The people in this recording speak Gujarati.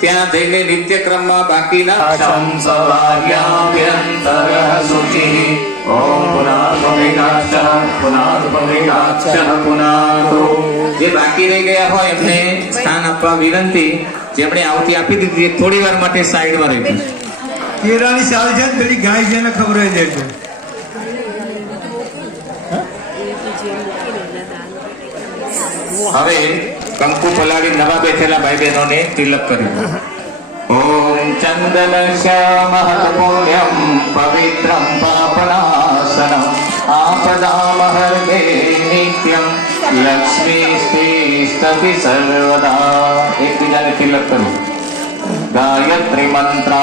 ત્યાં જઈને નિત્ય ક્રમમાં બાકીના જે બાકી રહી ગયા હોય એમને સ્થાન આપવા વિનંતી. જેમણે આવતી આપી દીધી થોડી વાર માટે સાઈડમાં રહેજો. કેળાની સાલ છે પેલી ગાય છે એને ખબર દેજો. હવે કંકુ પલાળી નવા બેઠેલા ભાઈ બહેનોને તિલક કર્યું. ઓમ ચંદન શ્યામહર્પુણ્યમ પવિત્રમ પાપનાશનમ આપદામહર્ગે નિત્યમ લક્ષ્મી તિષ્ઠતિ સર્વદા. એકબીજાને તિલક કર્યું. ગાયત્રી મંત્ર